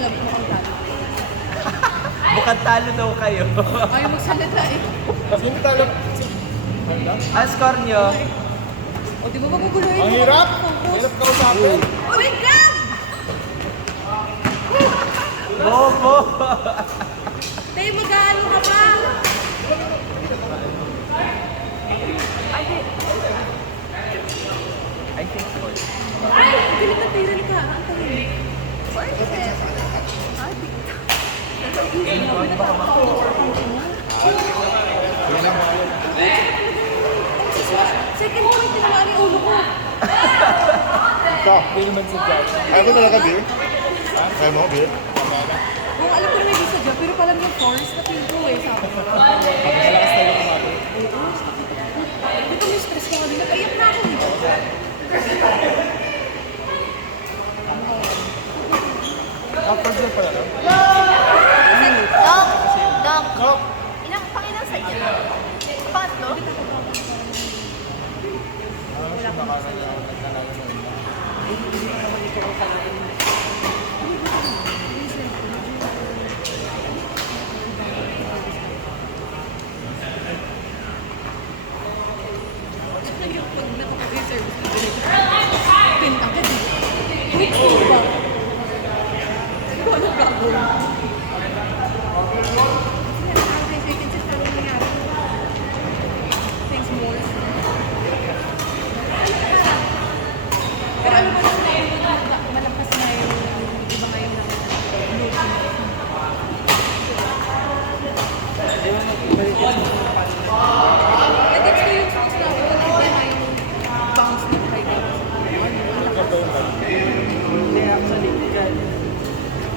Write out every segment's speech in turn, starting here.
alam kung ang talo. Mukhang talo daw kayo. Ayaw magsalita eh. Sino talo? Ang score nyo? O di ba maguguluhin Ang mo? hirap! Focus. Hirap ka usapin. Oh my God! Bobo! Tayo mag-aano ka pa? I think four. Ay! Galit na tayo rin ka. Ang tahimik. Second point, tinamaan yung ulo ko. Ikaw, hindi naman sa dyan. Ayaw ko talaga, beer. Ayaw mo, beer? Kung alam ko na may visa dyan, pero parang yung force na feel ko eh. Sabi ko. Pagkalakas tayo kumabi. Dito may stress ko kanina. Paiyak na ako eh. After beer pala, no? Dok! Kok! Pangilang sa iyo? Pangatlo? Siya baka nagkalaga mo iba. Pag nakapag-service ko, pin agad eh. Wait, ano ba? Hindi ko alam gagawin. Thanks, Morse. Pero ano ba yung malakas na yung iba ngayon na edits ko yung songs na ako, iba na yung bounce na try ko. Hindi, actually, dyan.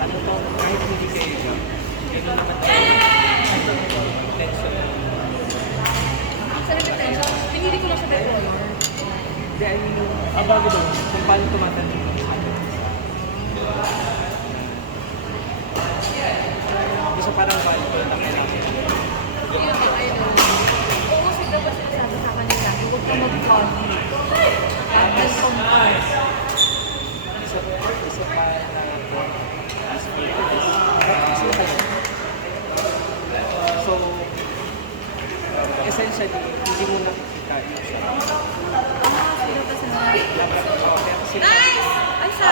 Ano to, kahit hindi kayo, yun naman tayo. Tension. Sa repetition, pinili ko lang sa Deadpool. Hindi, I mean, bago doon, kung paano tumatanong yung gusto parang paano ko lang kailangan. Yun, ayun. Oo, sigla ba sinasabi sa kanila, huwag ka mag-conflict. Mag-compare. Isa pa na so, essentially, hindi mo nakikita yung siya. Sigla ba sinasabi? Kasi, Nice! Ay, sa...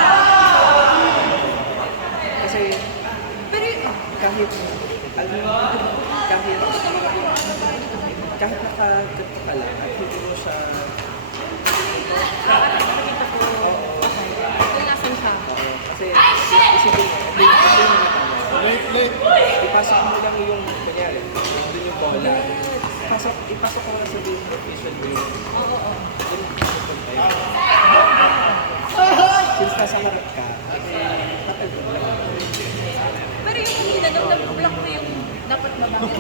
kasi Pero yun, kahit, alam mo, kahit nakaganto ka lang, at hindi mo siya, nakikita ko. Kung nasan siya. kasi isipin mo, hindi mo natama. Late. Ipasok mo lang yung, kunyari, doon yung bola. Ipasok mo lang sa visual game. Oo, oo. Since nasa harap ka, tatal mo lang. Pero yung kanina, nung nag-block ko yung dapat mabangin.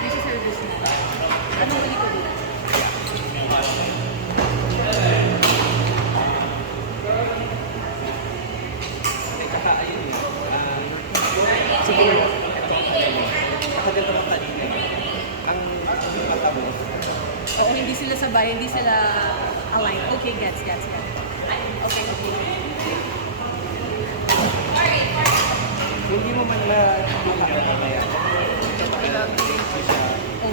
May service na. Anong mali ko dito? May kakaayun niya. Siguro, ito ang kanina. Nakaganto ng kanina. Ang mata mo. Oo, hindi sila sabay, hindi sila aligned. Okay, gets. Okay. Hindi mo man makakita na yan.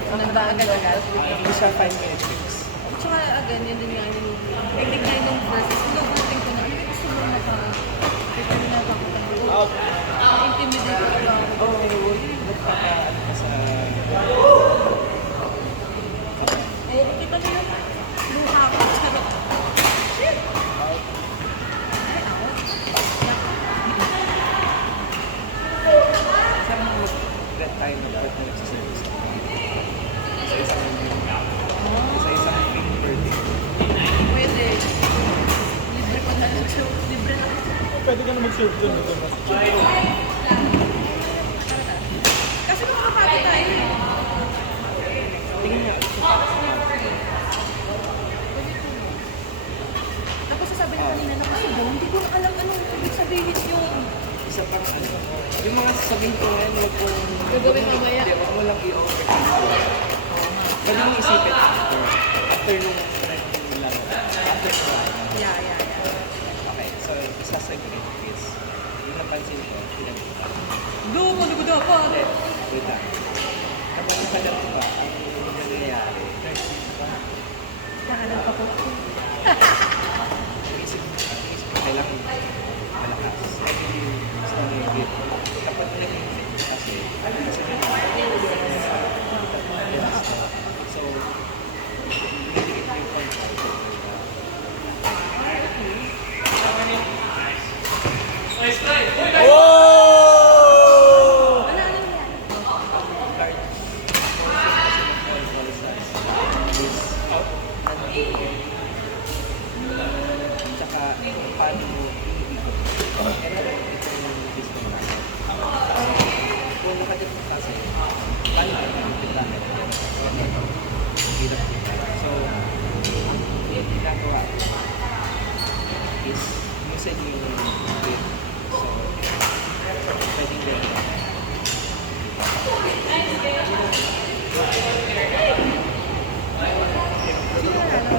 Oh, nagbaagad-agad. Hindi siya 5-minute fix. Tsaka again, yun din yung ano, technique na yung versus. Overthink ko na, ano yung gusto mo prepare na ako intimidate ko ba? Oo, nagpapa-ano ka sa... Oo, kita mo yung luha ko. Charot. Shit! Ay, ako? Saan mo mag-red tayo mag-red na nagsiservice? Isa-isang pink birthday. Pwede. Libre ko na lang siya. Libre lang. Pwede ka na mag-serve dyan. Kasi makakapagod tayo eh. Tingin nga. Tapos sasabi niya kanina na, ay, hindi ko na alam anong ibig sabihin yung... Isa pang ano. Yung mga sasabihin ko ngayon, huwag kong... Gagawin mamaya. Hindi, huwag mo lang i-overthink. Pwede mong isipin after. After nung laro. After Yeah. okay, so isa sa grade is napansin ko, pinag-iba. Doon, ano ba dapat? Wait lang. Kapag nakagat ko ba, ang nangyayari, Nakalat ako. isip ko kailangan malakas. Sa nag-grip. Kapag nag-grip kasi, so, nag-grip yung contact. Wala na yan. Tsaka paano mo iikot. Kaya ito yung gusto mo. Kung nakadip mo kasi, paano ka mag-ipitahan? Hirap kita. So, ang ginagawa is loosen yung grip. So, pwedeng ganyan.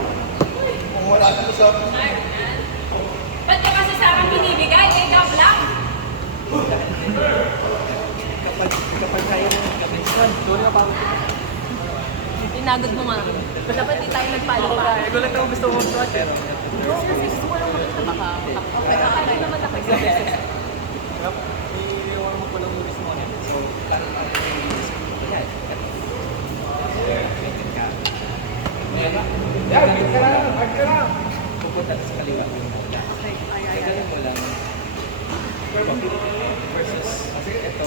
Kung wala ka sa... Ba't ka kasi sa akin binibigay? Eh, ikaw lang. Kapag kaya mo gawin, doon ka pa. Pinagod mo nga. Dapat di tayo nagpalo-palo. Gulat ako gusto mo ito. Pero, Kasi gusto ko lang makita baka. Kaya naman ako. iiwan mo pa lang mo gusto mo. So, plano pa rin yung gusto mo. Yan. Ganyan ka. Pupunta na sa kaliwa. Gagawin mo lang. Versus, ito.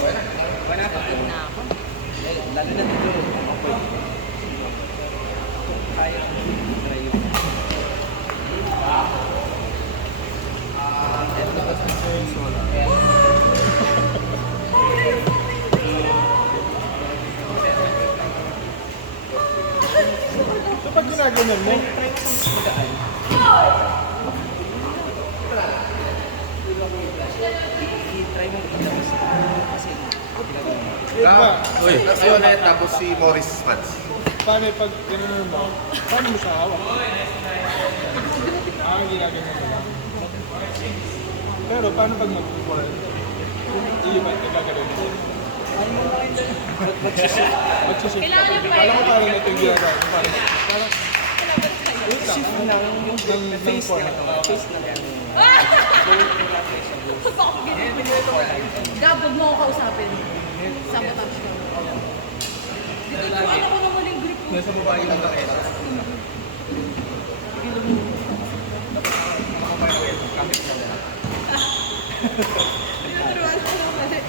Wala pa ko. Na ako. Lalo na dito. Kaya mo try yun. Kapag ginaganon mo, Try mo sa mas magaan. I-try mo ilabas kasi ginagawa mo. Uy, kayo na tapos si Morris Spats. Paano pag gano'n mo? Paano mo siya hawak? Ginaganon mo lang. Pero paano pag mag-ball? Hindi ba gagano'n mo? Mag-shift. Kailangan yung Alam ko parang ito yung ginagawa. Parang Shift mo lang yung face form. niya. Face na yan. Gab, huwag mo ako kausapin. Sabotage ka. Dito yung ano ko na maling grip ko. nasa babae lang tayo. Tinuturuan ko na mali.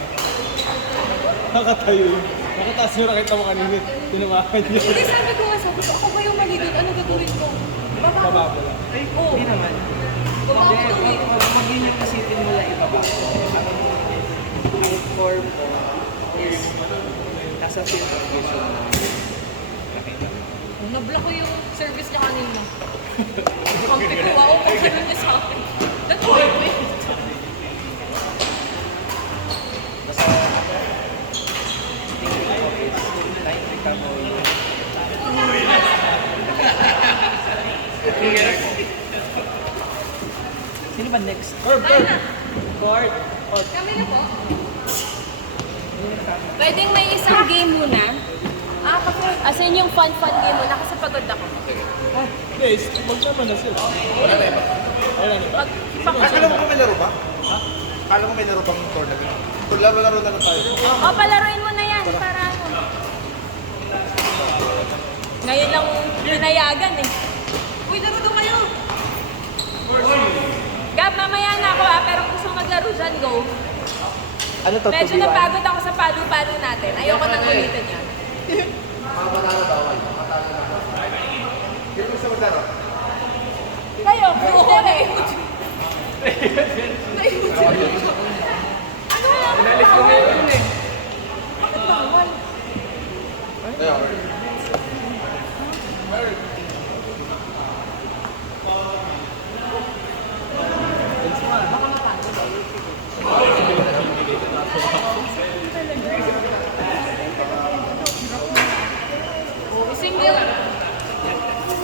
Nakatayo yun. Nakataas yung rakita mo kanina. Tinawakan niya. Hindi, sabi ko nga, ako ba yung mali doon? Ano gagawin ko? Baba ko. Mababa lang. Oo. Hindi naman. Baba ko doon eh. Huwag yun yung isipin mo lang ibaba. Ang form mo is nasa field of vision na nakita mo. Nablock ko yung service niya kanina. Kampi ko, wow, kung gano'n niya sa akin. That's why I quit. Basta tingin ko is nakikita mo yung sino ba next? Curve, curve. Court. Kami na po. Pwedeng may isang game muna. As in yung fun-fun game muna kasi pagod ako. Guys, wag naman na sila. Wala na iba. Wala na iba. Akala mo may laro ba? Ha? Akala mo may laro bang tournament? Kung laro-laro na lang tayo. O, palaruin mo na yan para ano. Ngayon lang pinayagan eh. Uy, laro doon kayo. Gab, mamaya na ako pero kung gusto maglaro dyan, go. Ano to? Medyo napagod ako sa palo-palo natin. Ayoko nang ulitin yan. Hindi mo sa maglaro. Kayo, gusto eh. Ano nga? Inalis ko ngayon eh. Bakit bawal? Kaya, Baka mapagod. Single.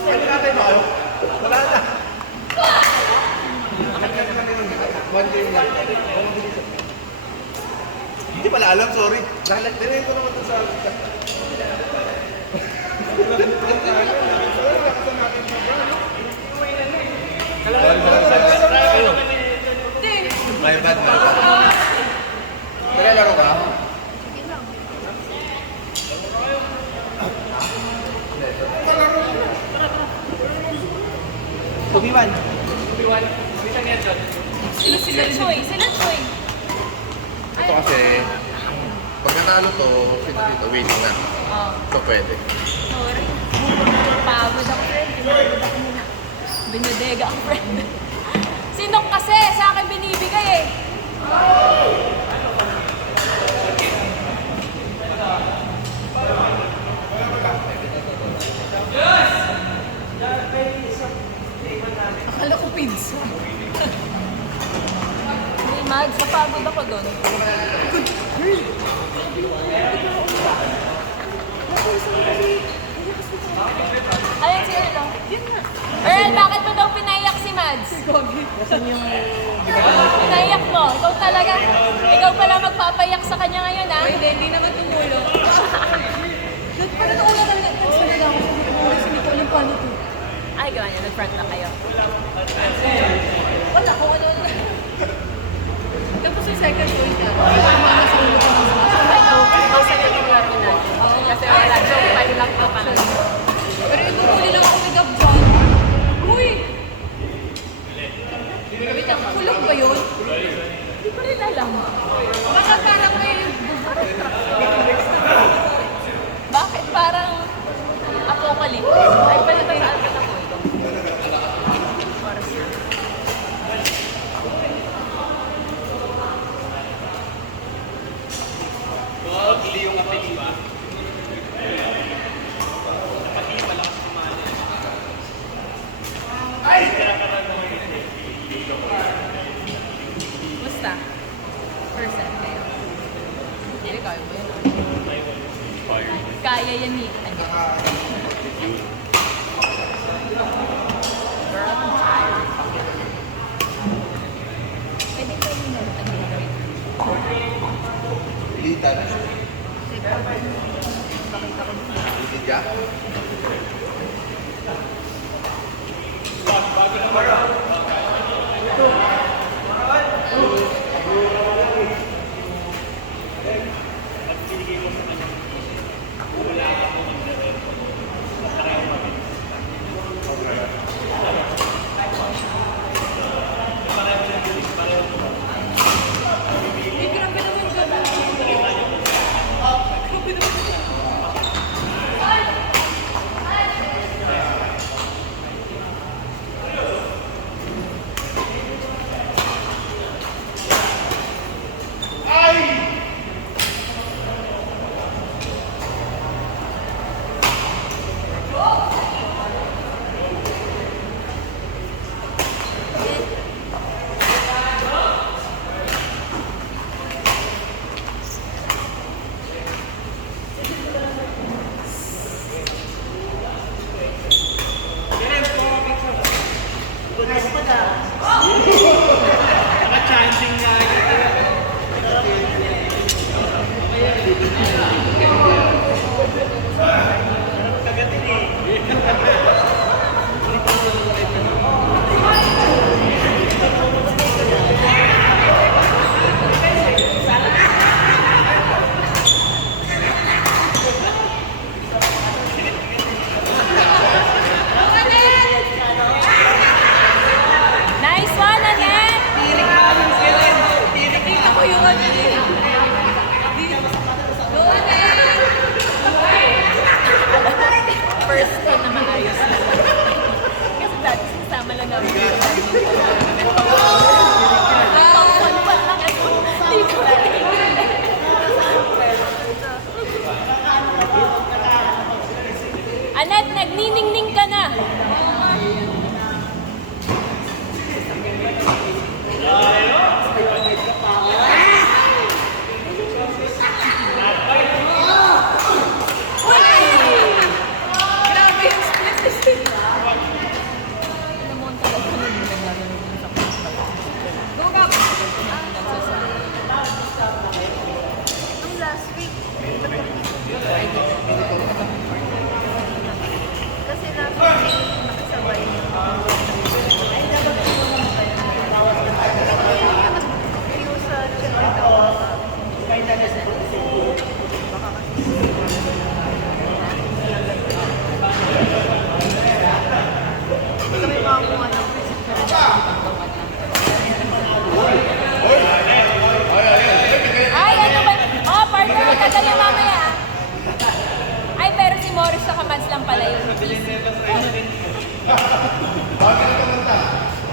ano natin ba kayo? Wala na. One game lang. pala alam, sorry. Nilagay ko naman ito sa... My bad, my bad. Nalalaro ka? Tubiwan. Sila Choy. Ito kasi, pag nanalo to, sino dito, winning na. Oh, So pwede. sorry. Pagod ako, friend. Pinagod ako muna. Binodega ang friend. Sinong kasi sa akin binibigay eh. Akala ko pizza. Hey, Mads, napagod ako doon. Ayun si Earl, oh. Earl, bakit mo daw pinaiyak si Mads? Pinaiyak mo. Ikaw talaga. Ikaw pala magpapayak sa kanya ngayon, ha? Hindi naman tumulong. Parang nauna talaga. Text talaga ako. Hindi ko alam paano to. Ay, gawa niya. Nag-front na kayo. Wala ko ano. Tapos yung second choice niya. Mama sa ulo ko ng Ay, no. Ikaw sa iyo yung laro natin. Kasi wala. So, 5 lang pa lang. Pero ito huli lang ako nag-up John. Uy! Wait lang, kulong ba yun? Hindi ko rin alam. Baka parang may... Bakit parang apocalypse? Ay, pala ba saan ka ako ito? Oras na. Basta. Percent kayo. Hindi, kaya mo yan. Kaya yan ni... Ano? Girl, I'm tired. Pwede ko yung nag-rate. Lita na siya. Liga? Hindi, grabe naman gano'n. Grabe naman.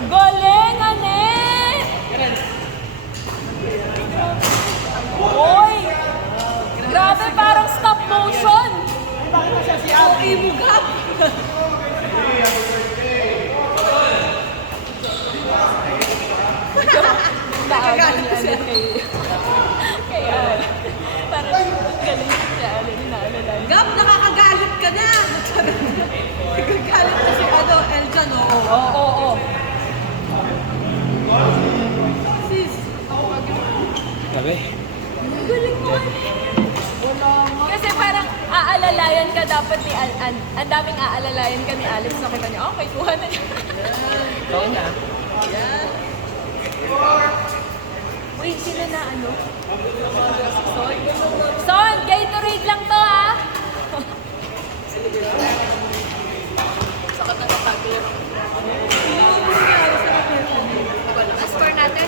Galing, Anet! Oy! Grabe, parang stop motion! Okay mo ka. Naaman niya Anet kay Anet. Parang galing siya, Anet, inaalala. Gab, nakakagalit ka na. Nagagalit na si Eljan, oo. Oo. Sis, Sabi? Galing mo, kasi parang aalalayan ka dapat ni ang daming aalalayan ka ni Alex na kita niya, okay, kuha na niya. Oo na. yan. Wait, sila na ano? Son, Gatorade lang to ha! Sakot na kapag ang score natin?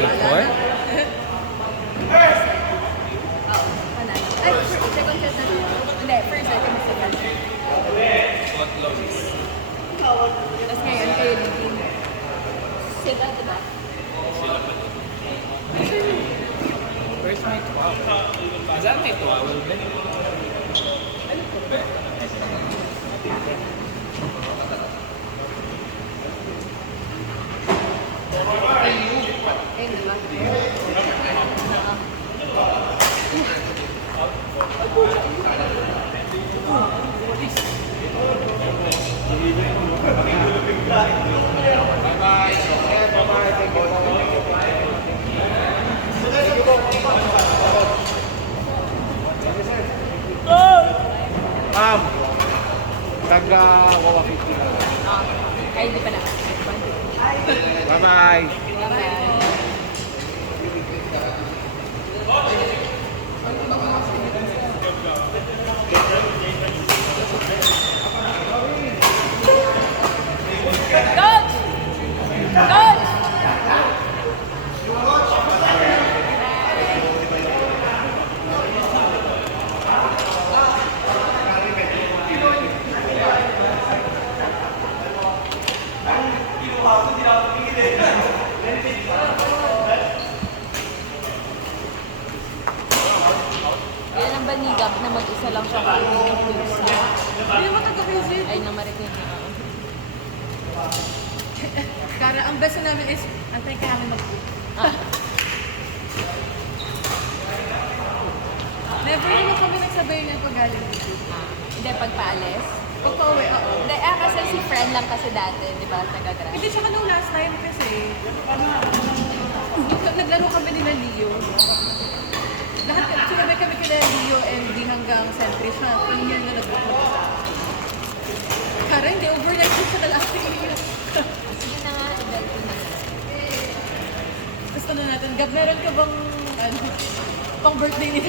8-4? Panalo. Ay, second set na. Hindi, first, second, second. Tapos ngayon, kayo leading. Sila, diba? First may 12. Saan may 12? Ano po ba? Ayun, diba? Ma'am, taga Wawa 50 lang. Ay, di pala. Bye-bye. Coach! Coach! Yan ang banigap na mag-isa lang siya kung yung pusa. Hindi mo taga-visit. Ay, namaritin niya. Kara, ang best namin is, antay ka namin mag-book. Ah. Never naman kami nagsabay niya pag galing dito. Hindi, pagpaalis. Pagpa-uwi, oo. Hindi, kasi si friend lang kasi dati, di ba, taga-grad. Hindi, tsaka nung last time kasi, naglaro kami nila Leo. Lahat sumabay kami kila Leo and di hanggang Sentry siya. Yung year na nag-book na siya. Kara, hindi, overnight siya na lang. Sige na nga, edad ko na. Gusto na natin, Gab, meron ka bang, pang birthday nila?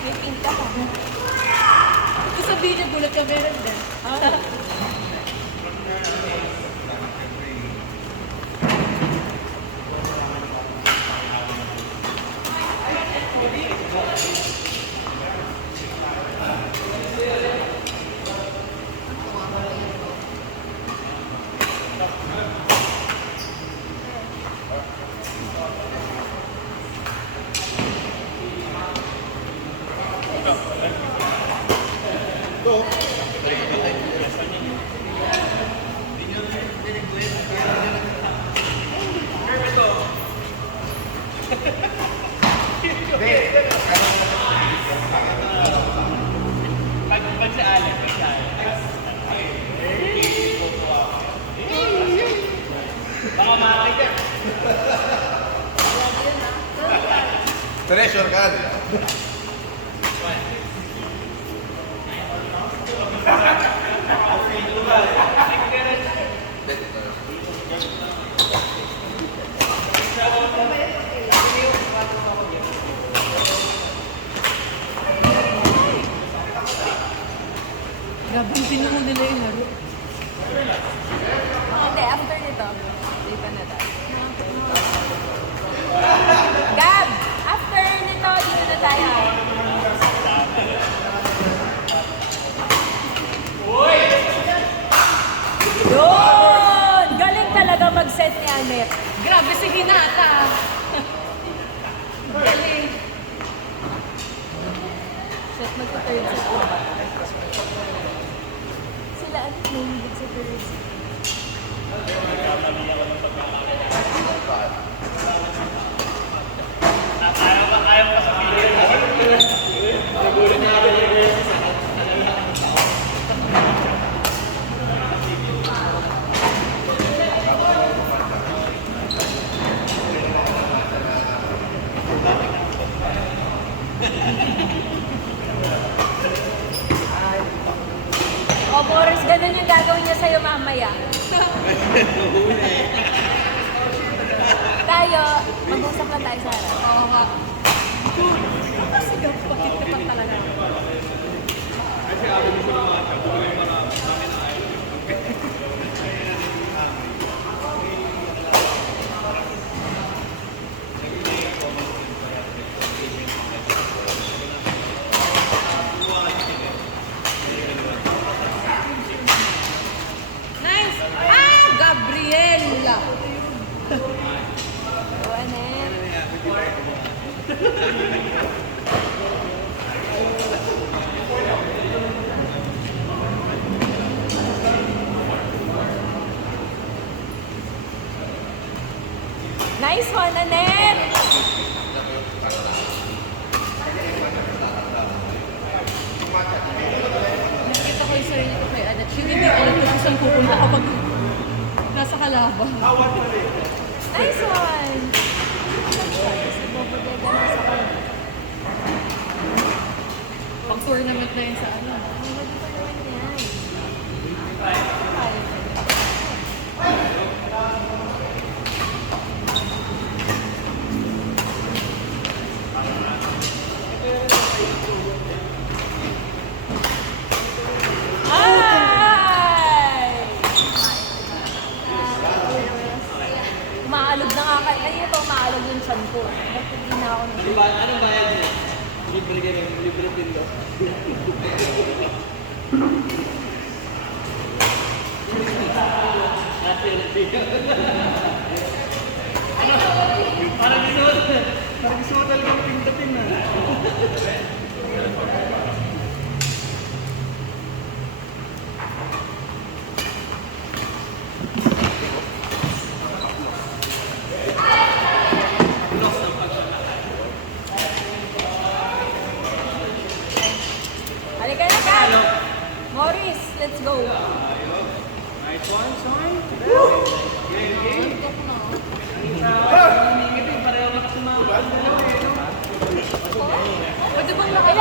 May pinta ka. Ito sabihin niya, gulat ka, meron din. Treasure ka, di ba? Grabe, yung pinuho nila yung laro. Hindi, after nito, dito na tayo. Gab! After nito, dito na tayo. Net. Grabe si Hinata. Galing. Set magpa-third set ko ba? Sila ano nahihigit sa third set? O Boris, ganun yung gagawin niya sa'yo mamaya. Tayo, mag-usap lang tayo sa harap. Oo nga. Kasi bakit ka pa talaga? Nice! Ah! Gabriela! O, Anet. Nice one, Anet! Nakita ko yung sarili ko kay Adat. Hindi ko alam kung saan pupunta kapag nasa kalaban. Nice one! Kasi bobodega na sa kanya. Pag-tournament na yun sa ano. Hindi pa naman yan. Five. Ay! Umaalog na nga kayo. Kanina pa umaalog yung chan ko. Bakit hindi na ako nag- Anong bayad niya? Libre ka rin, libre din daw. Parang gusto mo talagang pindatin na. Halika na, Kat! Morris, let's go! Nice one, son. Pwede bang naka